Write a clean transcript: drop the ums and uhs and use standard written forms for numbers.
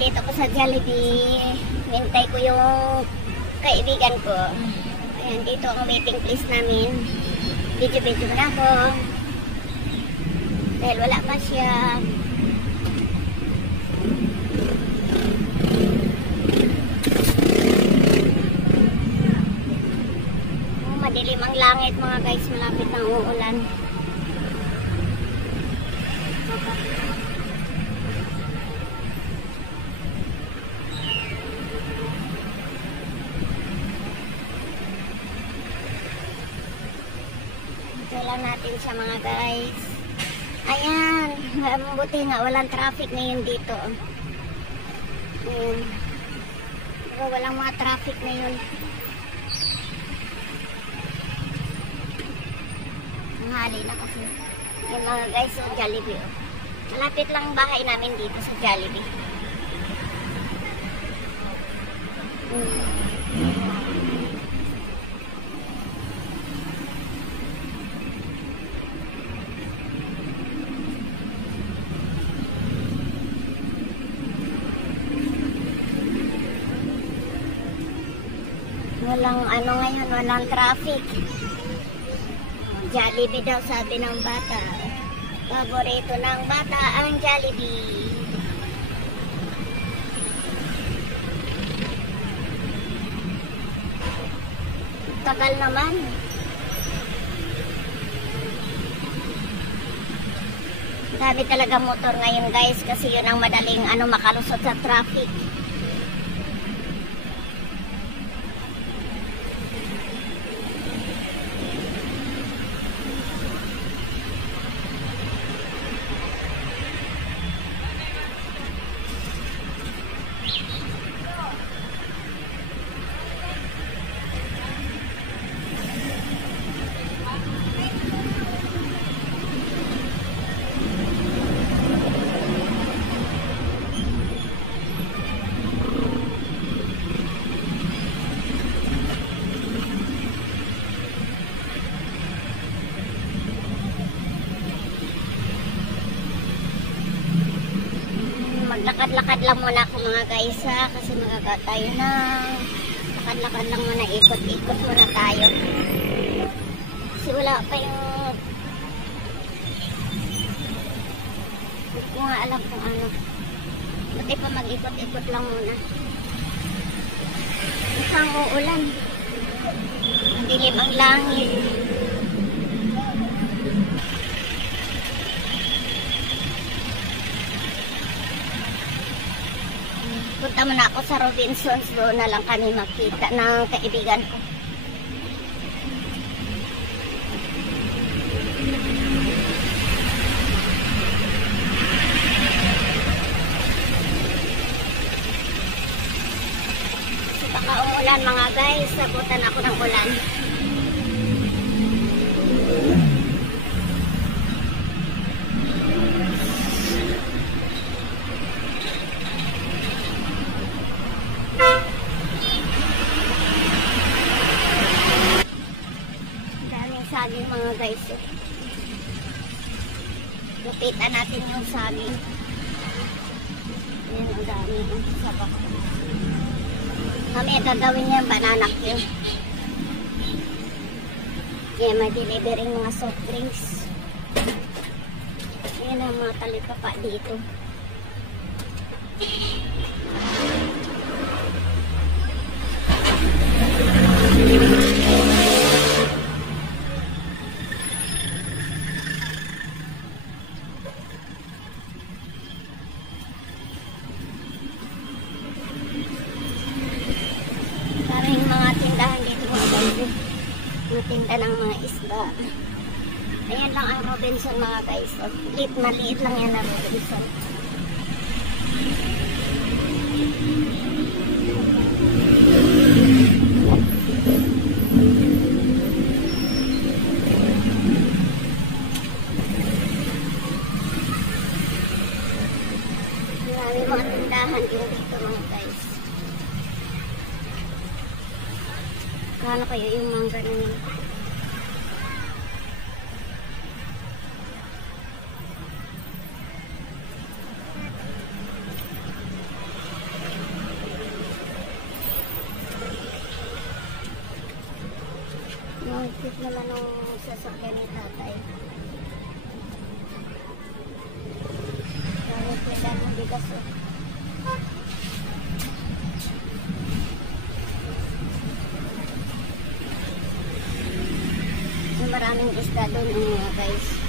nandito ko sa Jollibee. Mintay ko yung kaibigan ko. Ayan, dito ang waiting place namin. Video-video na ako. Dahil wala pa siya. Madilim ang langit mga guys. Malapit ng uulan. Lang natin siya mga guys. Ayan, mabuti nga walang traffic ngayon dito. Ayan. Pero walang mga traffic ngayon. Nanghali na kasi. Ayan mga guys, so Jollibee. Malapit lang bahay namin dito sa Jollibee. Walang ano ngayon, walang traffic. Jollibee daw sabi ng bata. Paborito ng bata ang Jollibee. Tagal naman. Dami talaga motor ngayon guys kasi yun ang madaling makalusot sa traffic. Maglakad-lakad lang muna ako mga guys kasi magagawa tayo ng lakad-lakad lang muna, ikot-ikot muna tayo kasi wala pa yung hindi ko nga alam kung ano, buti pa mag-ikot-ikot lang muna. Mukhang uulan, ang dilim ang langit. Punta muna ako sa Robinsons, doon na lang kami makita ng kaibigan ko. So, baka umulan mga guys, sabutan ako ng ulan. Saging mga guys. Lupitan natin yung saging. Ayan ang dami sa bako. Kami gagawin niya yung banana cue. Kaya may delivering mga soft drinks. Ayan ang mga talipapa dito. Maraming mga tindahan dito mga guys. Mga tinda ng mga isda. Ayan lang ang Robinson mga guys. Maliit lang yan ang Robinson. Maraming mga tindahan din dito mga guys. Kano kayo yung mangga na yun? Cute naman nung sasakyan ni tatay. Naripitan ng bigas oh. Maraming isda doon mga guys.